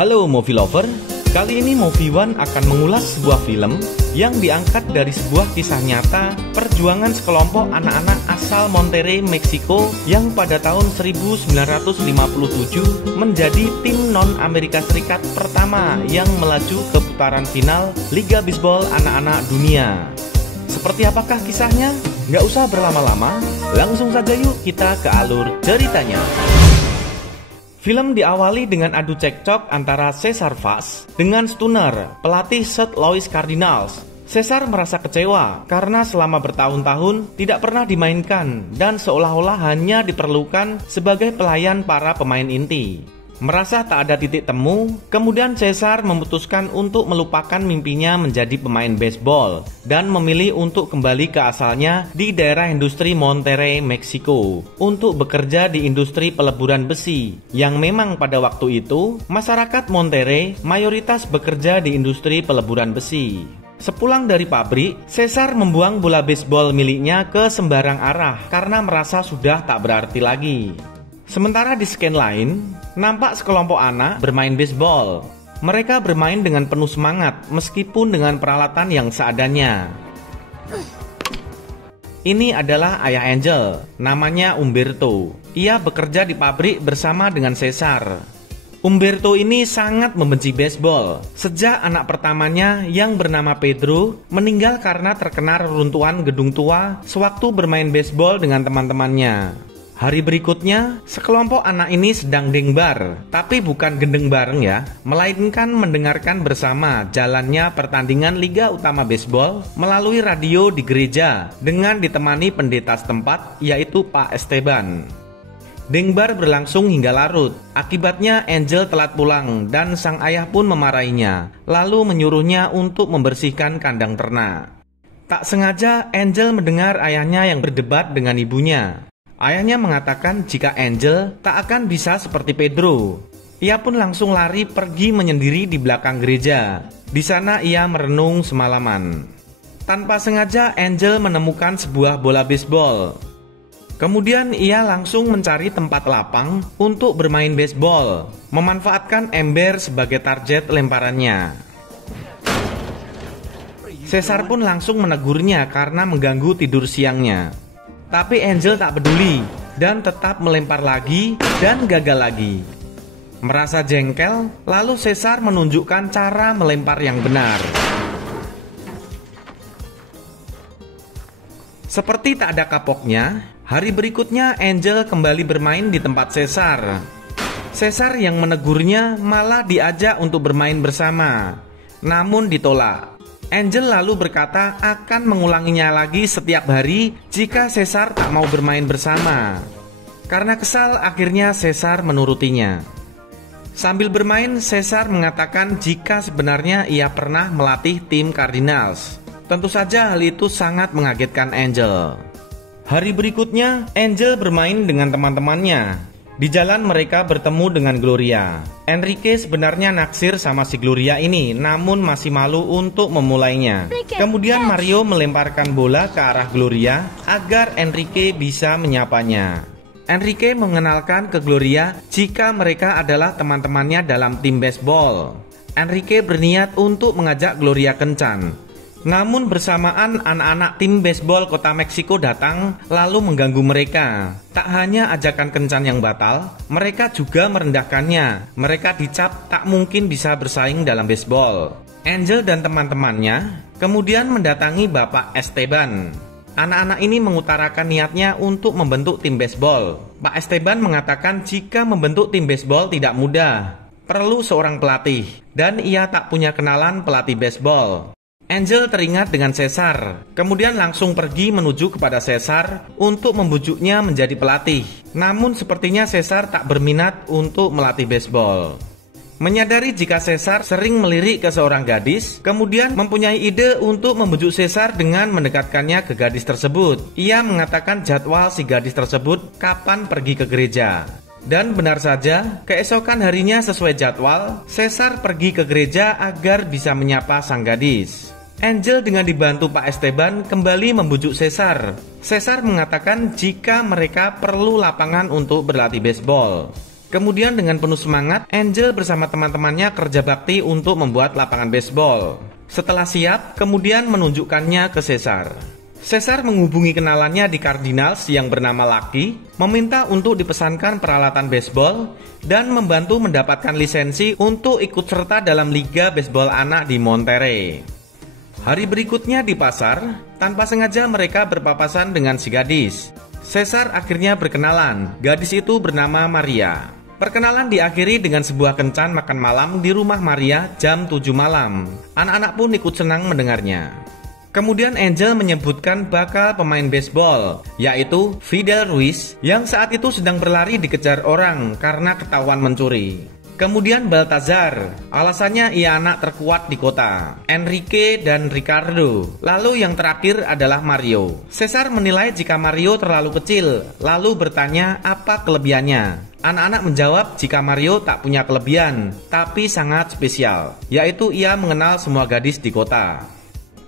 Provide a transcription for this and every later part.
Halo Movie Lover, kali ini Movie One akan mengulas sebuah film yang diangkat dari sebuah kisah nyata perjuangan sekelompok anak-anak asal Monterrey, Meksiko yang pada tahun 1957 menjadi tim non-Amerika Serikat pertama yang melaju ke putaran final Liga Bisbol Anak-anak Dunia. Seperti apakah kisahnya? Nggak usah berlama-lama, langsung saja yuk kita ke alur ceritanya. Film diawali dengan adu cekcok antara Cesar Vaz dengan Stunner, pelatih St. Louis Cardinals. Cesar merasa kecewa karena selama bertahun-tahun tidak pernah dimainkan dan seolah-olah hanya diperlukan sebagai pelayan para pemain inti. Merasa tak ada titik temu, kemudian Cesar memutuskan untuk melupakan mimpinya menjadi pemain baseball dan memilih untuk kembali ke asalnya di daerah industri Monterrey, Meksiko untuk bekerja di industri peleburan besi yang memang pada waktu itu masyarakat Monterrey mayoritas bekerja di industri peleburan besi. Sepulang dari pabrik, Cesar membuang bola baseball miliknya ke sembarang arah karena merasa sudah tak berarti lagi. Sementara di scan lain, nampak sekelompok anak bermain baseball. Mereka bermain dengan penuh semangat meskipun dengan peralatan yang seadanya. Ini adalah ayah Angel, namanya Umberto. Ia bekerja di pabrik bersama dengan Cesar. Umberto ini sangat membenci baseball. Sejak anak pertamanya yang bernama Pedro meninggal karena terkena reruntuhan gedung tua sewaktu bermain baseball dengan teman-temannya. Hari berikutnya, sekelompok anak ini sedang dengbar, tapi bukan gendeng bareng ya, melainkan mendengarkan bersama jalannya pertandingan Liga Utama Baseball melalui radio di gereja dengan ditemani pendeta setempat, yaitu Pak Esteban. Dengbar berlangsung hingga larut, akibatnya Angel telat pulang dan sang ayah pun memarahinya, lalu menyuruhnya untuk membersihkan kandang ternak. Tak sengaja Angel mendengar ayahnya yang berdebat dengan ibunya. Ayahnya mengatakan jika Angel tak akan bisa seperti Pedro. Ia pun langsung lari pergi menyendiri di belakang gereja. Di sana ia merenung semalaman. Tanpa sengaja Angel menemukan sebuah bola baseball. Kemudian ia langsung mencari tempat lapang untuk bermain baseball, memanfaatkan ember sebagai target lemparannya. Cesar pun langsung menegurnya karena mengganggu tidur siangnya. Tapi Angel tak peduli dan tetap melempar lagi dan gagal lagi. Merasa jengkel, lalu Cesar menunjukkan cara melempar yang benar. Seperti tak ada kapoknya, hari berikutnya Angel kembali bermain di tempat Cesar. Cesar yang menegurnya malah diajak untuk bermain bersama, namun ditolak. Angel lalu berkata akan mengulanginya lagi setiap hari jika Cesar tak mau bermain bersama. Karena kesal, akhirnya Cesar menurutinya. Sambil bermain, Cesar mengatakan jika sebenarnya ia pernah melatih tim Cardinals. Tentu saja hal itu sangat mengagetkan Angel. Hari berikutnya, Angel bermain dengan teman-temannya. Di jalan mereka bertemu dengan Gloria. Enrique sebenarnya naksir sama si Gloria ini, namun masih malu untuk memulainya. Kemudian Mario melemparkan bola ke arah Gloria agar Enrique bisa menyapanya. Enrique mengenalkan ke Gloria jika mereka adalah teman-temannya dalam tim baseball. Enrique berniat untuk mengajak Gloria kencan. Namun bersamaan anak-anak tim baseball kota Meksiko datang lalu mengganggu mereka. Tak hanya ajakan kencan yang batal, mereka juga merendahkannya. Mereka dicap tak mungkin bisa bersaing dalam baseball. Angel dan teman-temannya kemudian mendatangi Bapak Esteban. Anak-anak ini mengutarakan niatnya untuk membentuk tim baseball. Pak Esteban mengatakan jika membentuk tim baseball tidak mudah. Perlu seorang pelatih dan ia tak punya kenalan pelatih baseball. Angel teringat dengan Cesar, kemudian langsung pergi menuju kepada Cesar untuk membujuknya menjadi pelatih. Namun sepertinya Cesar tak berminat untuk melatih baseball. Menyadari jika Cesar sering melirik ke seorang gadis, kemudian mempunyai ide untuk membujuk Cesar dengan mendekatkannya ke gadis tersebut. Ia mengatakan jadwal si gadis tersebut kapan pergi ke gereja. Dan benar saja, keesokan harinya sesuai jadwal, Cesar pergi ke gereja agar bisa menyapa sang gadis. Angel dengan dibantu Pak Esteban kembali membujuk Cesar. Cesar mengatakan jika mereka perlu lapangan untuk berlatih baseball. Kemudian dengan penuh semangat, Angel bersama teman-temannya kerja bakti untuk membuat lapangan baseball. Setelah siap, kemudian menunjukkannya ke Caesar. Caesar menghubungi kenalannya di Cardinals yang bernama Lucky, meminta untuk dipesankan peralatan baseball dan membantu mendapatkan lisensi untuk ikut serta dalam Liga Baseball Anak di Monterey. Hari berikutnya di pasar, tanpa sengaja mereka berpapasan dengan si gadis. Caesar akhirnya berkenalan, gadis itu bernama Maria. Perkenalan diakhiri dengan sebuah kencan makan malam di rumah Maria jam 7 malam. Anak-anak pun ikut senang mendengarnya. Kemudian Angel menyebutkan bakal pemain baseball, yaitu Fidel Ruiz, yang saat itu sedang berlari dikejar orang karena ketahuan mencuri. Kemudian Baltazar, alasannya ia anak terkuat di kota, Enrique dan Ricardo. Lalu yang terakhir adalah Mario. Caesar menilai jika Mario terlalu kecil, lalu bertanya apa kelebihannya. Anak-anak menjawab jika Mario tak punya kelebihan, tapi sangat spesial, yaitu ia mengenal semua gadis di kota.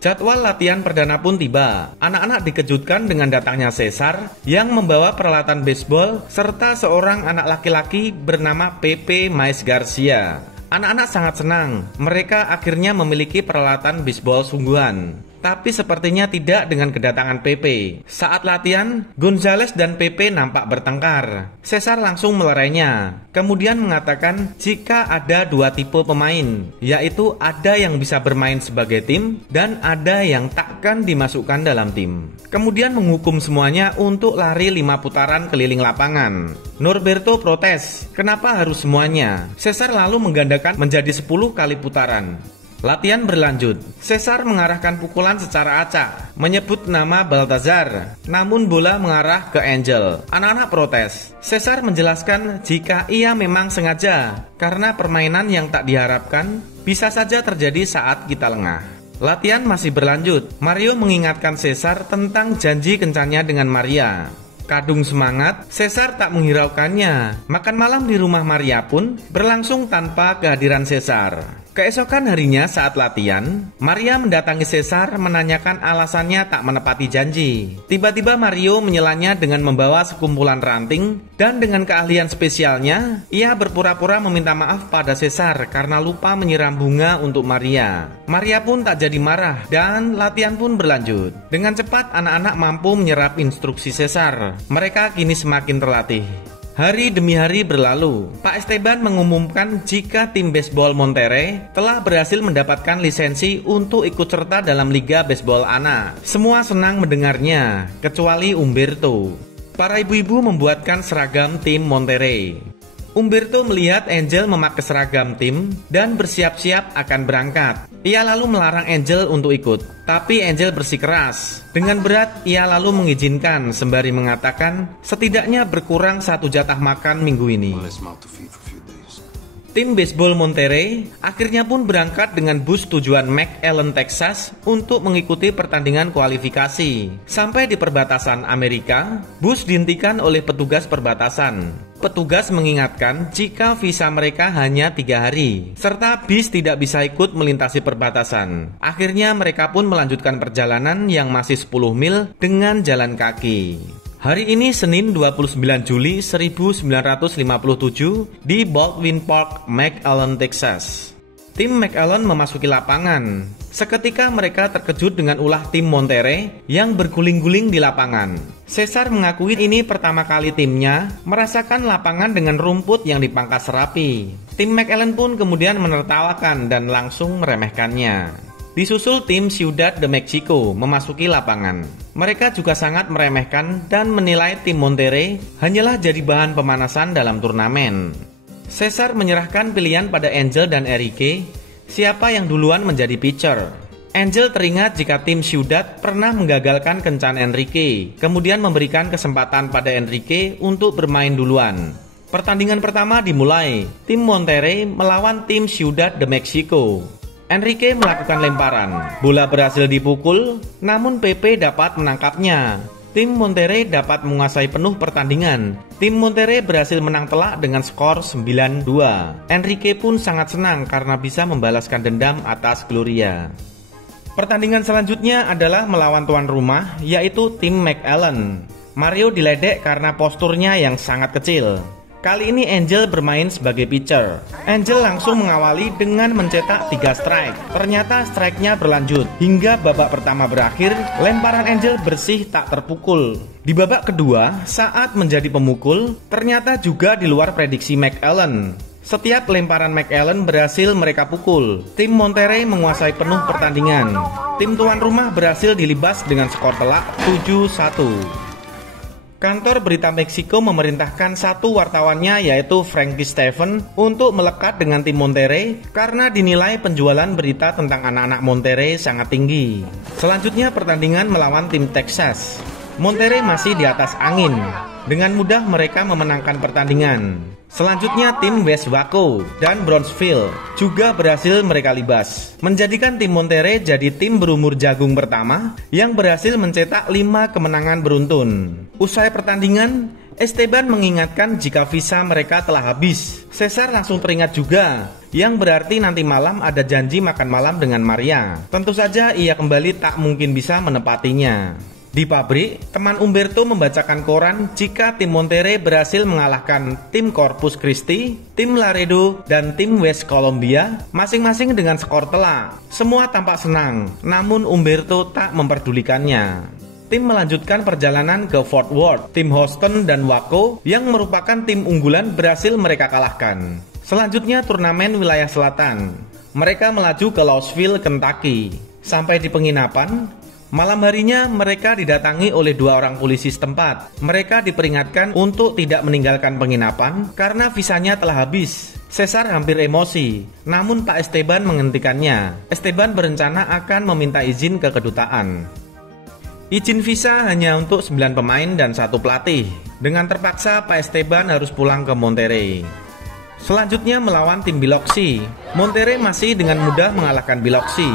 Jadwal latihan perdana pun tiba. Anak-anak dikejutkan dengan datangnya Caesar yang membawa peralatan baseball serta seorang anak laki-laki bernama Pepe Maiz Garcia. Anak-anak sangat senang. Mereka akhirnya memiliki peralatan baseball sungguhan. Tapi sepertinya tidak dengan kedatangan Pepe. Saat latihan, Gonzales dan Pepe nampak bertengkar. Caesar langsung melerainya. Kemudian mengatakan jika ada dua tipe pemain, yaitu ada yang bisa bermain sebagai tim dan ada yang takkan dimasukkan dalam tim. Kemudian menghukum semuanya untuk lari 5 putaran keliling lapangan. Norberto protes, kenapa harus semuanya? Caesar lalu menggandakan menjadi 10 kali putaran. Latihan berlanjut. Caesar mengarahkan pukulan secara acak, menyebut nama Baltazar, namun bola mengarah ke Angel. Anak-anak protes. Caesar menjelaskan jika ia memang sengaja, karena permainan yang tak diharapkan bisa saja terjadi saat kita lengah. Latihan masih berlanjut. Mario mengingatkan Caesar tentang janji kencannya dengan Maria. Kadung semangat, Caesar tak menghiraukannya. Makan malam di rumah Maria pun berlangsung tanpa kehadiran Caesar. Keesokan harinya saat latihan, Maria mendatangi Caesar menanyakan alasannya tak menepati janji. Tiba-tiba Mario menyelanya dengan membawa sekumpulan ranting dan dengan keahlian spesialnya, ia berpura-pura meminta maaf pada Caesar karena lupa menyiram bunga untuk Maria. Maria pun tak jadi marah dan latihan pun berlanjut. Dengan cepat anak-anak mampu menyerap instruksi Caesar. Mereka kini semakin terlatih. Hari demi hari berlalu, Pak Esteban mengumumkan jika tim baseball Monterey telah berhasil mendapatkan lisensi untuk ikut serta dalam Liga Baseball Anak. Semua senang mendengarnya, kecuali Umberto. Para ibu-ibu membuatkan seragam tim Monterey. Umberto melihat Angel memakai seragam tim dan bersiap-siap akan berangkat. Ia lalu melarang Angel untuk ikut, tapi Angel bersikeras. Dengan berat, ia lalu mengizinkan sembari mengatakan setidaknya berkurang 1 jatah makan minggu ini. Tim baseball Monterey akhirnya pun berangkat dengan bus tujuan McAllen, Texas untuk mengikuti pertandingan kualifikasi. Sampai di perbatasan Amerika, bus dihentikan oleh petugas perbatasan. Petugas mengingatkan jika visa mereka hanya 3 hari, serta bis tidak bisa ikut melintasi perbatasan. Akhirnya mereka pun melanjutkan perjalanan yang masih 10 mil dengan jalan kaki. Hari ini Senin 29 Juli 1957 di Baldwin Park, McAllen, Texas. Tim McAllen memasuki lapangan. Seketika mereka terkejut dengan ulah tim Monterey yang berguling-guling di lapangan. Caesar mengakui ini pertama kali timnya merasakan lapangan dengan rumput yang dipangkas rapi. Tim McAllen pun kemudian menertawakan dan langsung meremehkannya. Disusul tim Ciudad de Mexico memasuki lapangan. Mereka juga sangat meremehkan dan menilai tim Monterey hanyalah jadi bahan pemanasan dalam turnamen. Caesar menyerahkan pilihan pada Angel dan Enrique, siapa yang duluan menjadi pitcher. Angel teringat jika tim Ciudad pernah menggagalkan kencan Enrique, kemudian memberikan kesempatan pada Enrique untuk bermain duluan. Pertandingan pertama dimulai, tim Monterey melawan tim Ciudad de Mexico. Enrique melakukan lemparan, bola berhasil dipukul, namun Pepe dapat menangkapnya. Tim Monterey dapat menguasai penuh pertandingan. Tim Monterey berhasil menang telak dengan skor 9-2. Enrique pun sangat senang karena bisa membalaskan dendam atas Gloria. Pertandingan selanjutnya adalah melawan tuan rumah, yaitu tim McAllen. Mario diledek karena posturnya yang sangat kecil. Kali ini Angel bermain sebagai pitcher. Angel langsung mengawali dengan mencetak 3 strike. Ternyata strike-nya berlanjut. Hingga babak pertama berakhir, lemparan Angel bersih tak terpukul. Di babak kedua, saat menjadi pemukul, ternyata juga di luar prediksi McAllen. Setiap lemparan McAllen berhasil mereka pukul. Tim Monterey menguasai penuh pertandingan. Tim tuan rumah berhasil dilibas dengan skor telak 7-1. Kantor berita Meksiko memerintahkan satu wartawannya yaitu Frankie Stephen untuk melekat dengan tim Monterey karena dinilai penjualan berita tentang anak-anak Monterey sangat tinggi. Selanjutnya pertandingan melawan tim Texas. Monterey masih di atas angin. Dengan mudah mereka memenangkan pertandingan. Selanjutnya tim West Waco dan Brownsville juga berhasil mereka libas, menjadikan tim Monterey jadi tim berumur jagung pertama yang berhasil mencetak 5 kemenangan beruntun. Usai pertandingan, Esteban mengingatkan jika visa mereka telah habis. Cesar langsung teringat juga, yang berarti nanti malam ada janji makan malam dengan Maria. Tentu saja ia kembali tak mungkin bisa menepatinya. Di pabrik, teman Umberto membacakan koran jika tim Monterey berhasil mengalahkan tim Corpus Christi, tim Laredo, dan tim West Columbia, masing-masing dengan skor telak. Semua tampak senang, namun Umberto tak memperdulikannya. Tim melanjutkan perjalanan ke Fort Worth. Tim Houston dan Waco yang merupakan tim unggulan berhasil mereka kalahkan. Selanjutnya turnamen wilayah selatan. Mereka melaju ke Louisville, Kentucky. Sampai di penginapan, malam harinya mereka didatangi oleh 2 orang polisi setempat. Mereka diperingatkan untuk tidak meninggalkan penginapan karena visanya telah habis. Cesar hampir emosi, namun Pak Esteban menghentikannya. Esteban berencana akan meminta izin ke kedutaan. Izin visa hanya untuk 9 pemain dan 1 pelatih. Dengan terpaksa Pak Esteban harus pulang ke Monterey. Selanjutnya melawan tim Biloxi. Monterey masih dengan mudah mengalahkan Biloxi.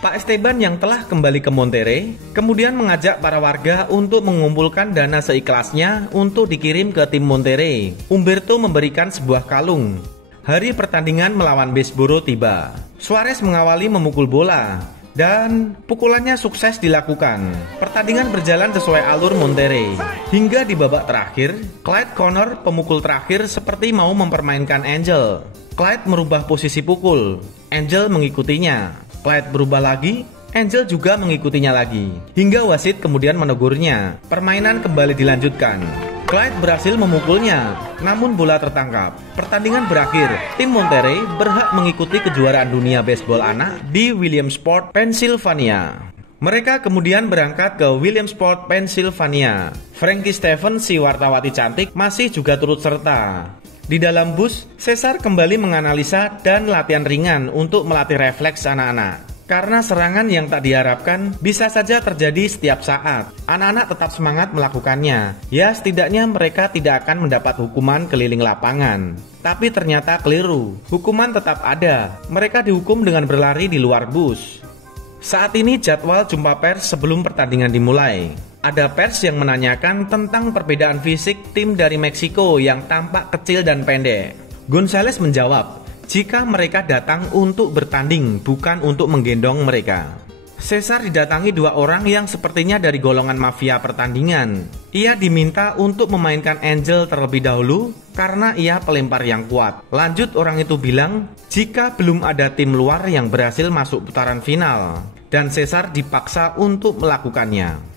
Pak Esteban yang telah kembali ke Monterey kemudian mengajak para warga untuk mengumpulkan dana seikhlasnya untuk dikirim ke tim Monterey. Umberto memberikan sebuah kalung. Hari pertandingan melawan Westboro tiba. Suarez mengawali memukul bola dan pukulannya sukses dilakukan. Pertandingan berjalan sesuai alur Monterey. Hingga di babak terakhir, Clyde Connor pemukul terakhir seperti mau mempermainkan Angel. Clyde merubah posisi pukul. Angel mengikutinya. Clyde berubah lagi, Angel juga mengikutinya lagi. Hingga wasit kemudian menegurnya. Permainan kembali dilanjutkan. Clyde berhasil memukulnya, namun bola tertangkap. Pertandingan berakhir. Tim Monterey berhak mengikuti kejuaraan dunia baseball anak di Williamsport, Pennsylvania. Mereka kemudian berangkat ke Williamsport, Pennsylvania. Frankie Stephen, si wartawati cantik, masih juga turut serta. Di dalam bus, Cesar kembali menganalisa dan latihan ringan untuk melatih refleks anak-anak. Karena serangan yang tak diharapkan bisa saja terjadi setiap saat. Anak-anak tetap semangat melakukannya. Ya, setidaknya mereka tidak akan mendapat hukuman keliling lapangan. Tapi ternyata keliru. Hukuman tetap ada. Mereka dihukum dengan berlari di luar bus. Saat ini jadwal jumpa pers sebelum pertandingan dimulai. Ada pers yang menanyakan tentang perbedaan fisik tim dari Meksiko yang tampak kecil dan pendek. Gonzales menjawab, jika mereka datang untuk bertanding, bukan untuk menggendong mereka. Cesar didatangi 2 orang yang sepertinya dari golongan mafia pertandingan. Ia diminta untuk memainkan Angel terlebih dahulu karena ia pelempar yang kuat. Lanjut orang itu bilang, jika belum ada tim luar yang berhasil masuk putaran final. Dan Cesar dipaksa untuk melakukannya.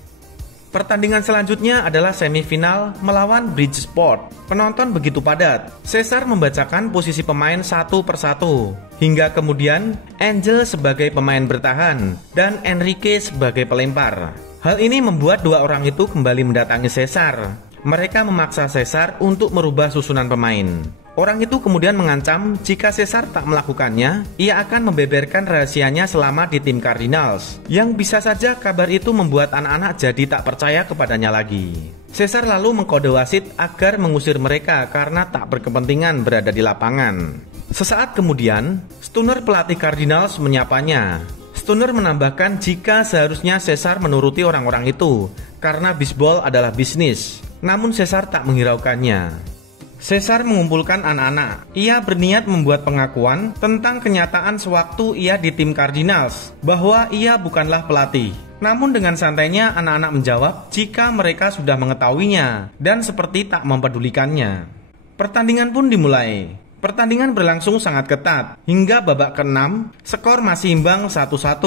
Pertandingan selanjutnya adalah semifinal melawan Bridgeport. Penonton begitu padat. Cesar membacakan posisi pemain satu persatu. Hingga kemudian Angel sebagai pemain bertahan dan Enrique sebagai pelempar. Hal ini membuat 2 orang itu kembali mendatangi Cesar. Mereka memaksa Cesar untuk merubah susunan pemain. Orang itu kemudian mengancam jika Cesar tak melakukannya, ia akan membeberkan rahasianya selama di tim Cardinals. Yang bisa saja kabar itu membuat anak-anak jadi tak percaya kepadanya lagi. Cesar lalu mengkode wasit agar mengusir mereka karena tak berkepentingan berada di lapangan. Sesaat kemudian, Stoner pelatih Cardinals menyapanya. Stoner menambahkan jika seharusnya Cesar menuruti orang-orang itu karena bisbol adalah bisnis. Namun Cesar tak menghiraukannya. Cesar mengumpulkan anak-anak. Ia berniat membuat pengakuan tentang kenyataan sewaktu ia di tim Cardinals bahwa ia bukanlah pelatih, Namun dengan santainya anak-anak menjawab jika mereka sudah mengetahuinya dan seperti tak mempedulikannya. Pertandingan pun dimulai. Pertandingan berlangsung sangat ketat hingga babak ke-6, skor masih imbang 1-1.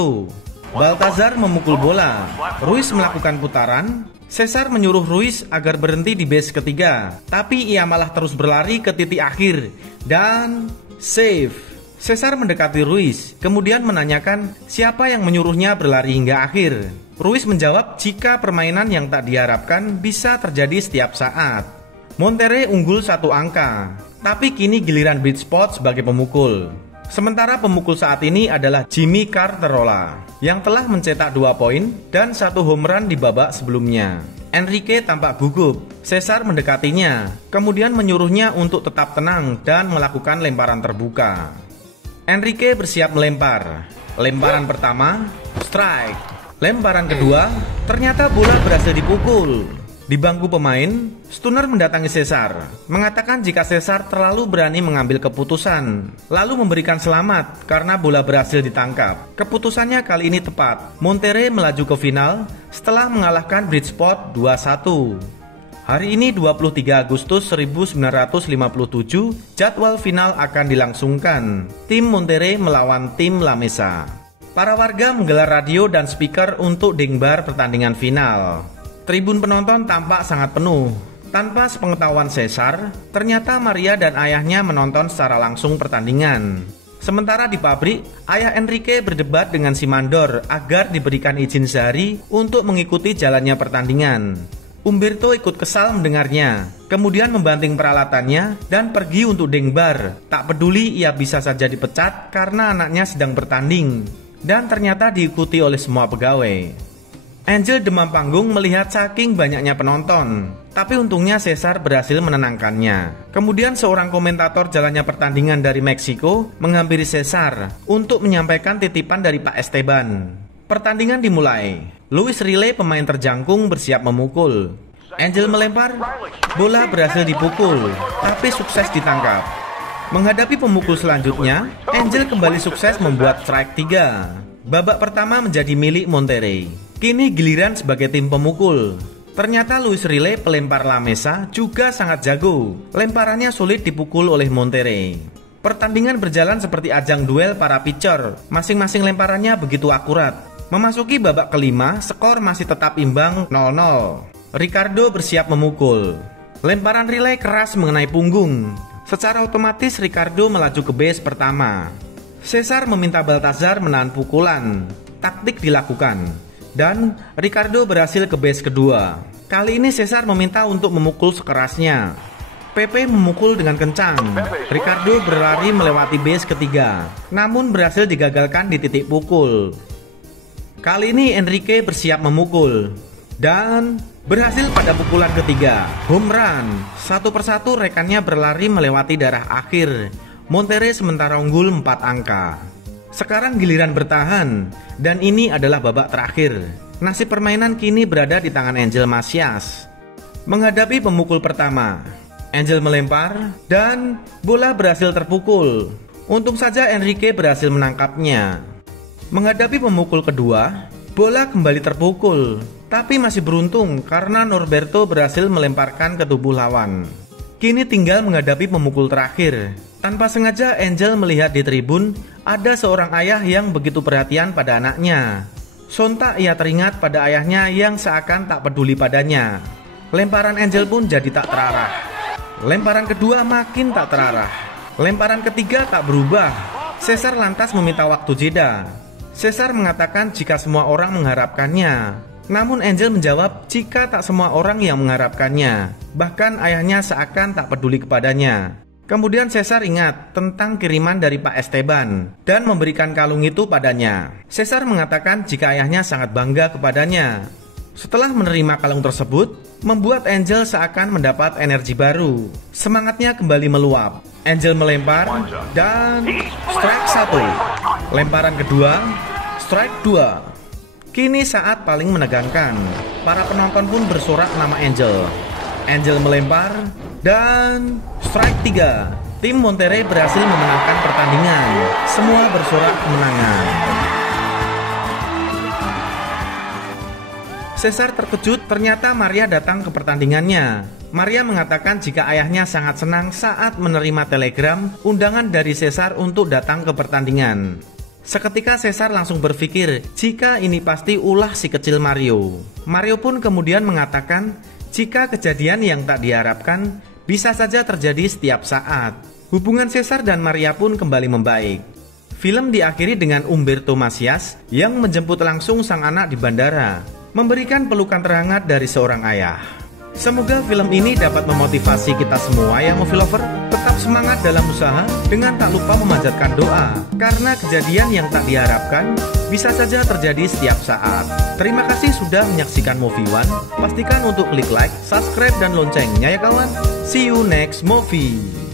Baltazar memukul bola, Ruiz melakukan putaran. Cesar menyuruh Ruiz agar berhenti di base ketiga, tapi ia malah terus berlari ke titik akhir dan save. Cesar mendekati Ruiz, kemudian menanyakan siapa yang menyuruhnya berlari hingga akhir. Ruiz menjawab jika permainan yang tak diharapkan bisa terjadi setiap saat. Monterrey unggul 1 angka, tapi kini giliran Bridgeport sebagai pemukul. Sementara pemukul saat ini adalah Jimmy Carterola yang telah mencetak 2 poin dan 1 home run di babak sebelumnya. Enrique tampak gugup. Cesar mendekatinya, kemudian menyuruhnya untuk tetap tenang dan melakukan lemparan terbuka. Enrique bersiap melempar. Lemparan pertama, strike. Lemparan kedua, ternyata bola berhasil dipukul. Di bangku pemain, Stunner mendatangi Cesar, mengatakan jika Cesar terlalu berani mengambil keputusan, lalu memberikan selamat karena bola berhasil ditangkap. Keputusannya kali ini tepat. Monterrey melaju ke final setelah mengalahkan Bridgeport 2-1. Hari ini 23 Agustus 1957, jadwal final akan dilangsungkan. Tim Monterrey melawan tim La Mesa. Para warga menggelar radio dan speaker untuk dengbar pertandingan final. Tribun penonton tampak sangat penuh. Tanpa sepengetahuan Cesar, ternyata Maria dan ayahnya menonton secara langsung pertandingan. Sementara di pabrik, ayah Enrique berdebat dengan si mandor agar diberikan izin sehari untuk mengikuti jalannya pertandingan. Umberto ikut kesal mendengarnya, kemudian membanting peralatannya dan pergi untuk dengbar. Tak peduli ia bisa saja dipecat karena anaknya sedang bertanding, dan ternyata diikuti oleh semua pegawai. Angel demam panggung melihat saking banyaknya penonton, tapi untungnya Cesar berhasil menenangkannya. Kemudian seorang komentator jalannya pertandingan dari Meksiko menghampiri Cesar untuk menyampaikan titipan dari Pak Esteban. Pertandingan dimulai. Luis Rile, pemain terjangkung, bersiap memukul. Angel melempar, bola berhasil dipukul, tapi sukses ditangkap. Menghadapi pemukul selanjutnya, Angel kembali sukses membuat strike 3. Babak pertama menjadi milik Monterrey. Kini giliran sebagai tim pemukul. Ternyata Luis Rile, pelempar La Mesa, juga sangat jago. Lemparannya sulit dipukul oleh Monterrey. Pertandingan berjalan seperti ajang duel para pitcher. Masing-masing lemparannya begitu akurat. Memasuki babak kelima, skor masih tetap imbang 0-0. Ricardo bersiap memukul. Lemparan Rile keras mengenai punggung. Secara otomatis Ricardo melaju ke base pertama. Cesar meminta Baltazar menahan pukulan. Taktik dilakukan, dan Ricardo berhasil ke base kedua. Kali ini Cesar meminta untuk memukul sekerasnya. Pepe memukul dengan kencang. Ricardo berlari melewati base ketiga, namun berhasil digagalkan di titik pukul. Kali ini Enrique bersiap memukul dan berhasil pada pukulan ketiga, home run. Satu persatu rekannya berlari melewati darah akhir. Monterrey sementara unggul 4 angka. Sekarang giliran bertahan, dan ini adalah babak terakhir. Nasib permainan kini berada di tangan Angel Macias. Menghadapi pemukul pertama, Angel melempar dan bola berhasil terpukul. Untung saja Enrique berhasil menangkapnya. Menghadapi pemukul kedua, bola kembali terpukul, tapi masih beruntung karena Norberto berhasil melemparkan ke tubuh lawan. Kini tinggal menghadapi pemukul terakhir. Tanpa sengaja Angel melihat di tribun ada seorang ayah yang begitu perhatian pada anaknya. Sontak ia teringat pada ayahnya yang seakan tak peduli padanya. Lemparan Angel pun jadi tak terarah. Lemparan kedua makin tak terarah. Lemparan ketiga tak berubah. Cesar lantas meminta waktu jeda. Cesar mengatakan jika semua orang mengharapkannya. Namun Angel menjawab jika tak semua orang yang mengharapkannya. Bahkan ayahnya seakan tak peduli kepadanya. Kemudian Cesar ingat tentang kiriman dari Pak Esteban dan memberikan kalung itu padanya. Cesar mengatakan jika ayahnya sangat bangga kepadanya. Setelah menerima kalung tersebut, membuat Angel seakan mendapat energi baru. Semangatnya kembali meluap. Angel melempar dan strike 1. Lemparan kedua, strike 2. Kini saat paling menegangkan. Para penonton pun bersorak nama Angel. Angel melempar dan strike 3. Tim Monterrey berhasil memenangkan pertandingan. Semua bersorak kemenangan. Caesar terkejut ternyata Maria datang ke pertandingannya. Maria mengatakan jika ayahnya sangat senang saat menerima telegram undangan dari Caesar untuk datang ke pertandingan. Seketika Caesar langsung berpikir jika ini pasti ulah si kecil Mario. Mario pun kemudian mengatakan jika kejadian yang tak diharapkan bisa saja terjadi setiap saat. Hubungan Caesar dan Maria pun kembali membaik. Film diakhiri dengan Umberto Macias yang menjemput langsung sang anak di bandara, memberikan pelukan terhangat dari seorang ayah. Semoga film ini dapat memotivasi kita semua ya movie lover, tetap semangat dalam usaha dengan tak lupa memanjatkan doa, karena kejadian yang tak diharapkan bisa saja terjadi setiap saat. Terima kasih sudah menyaksikan Movie One. Pastikan untuk klik like, subscribe dan loncengnya ya kawan. See you next movie.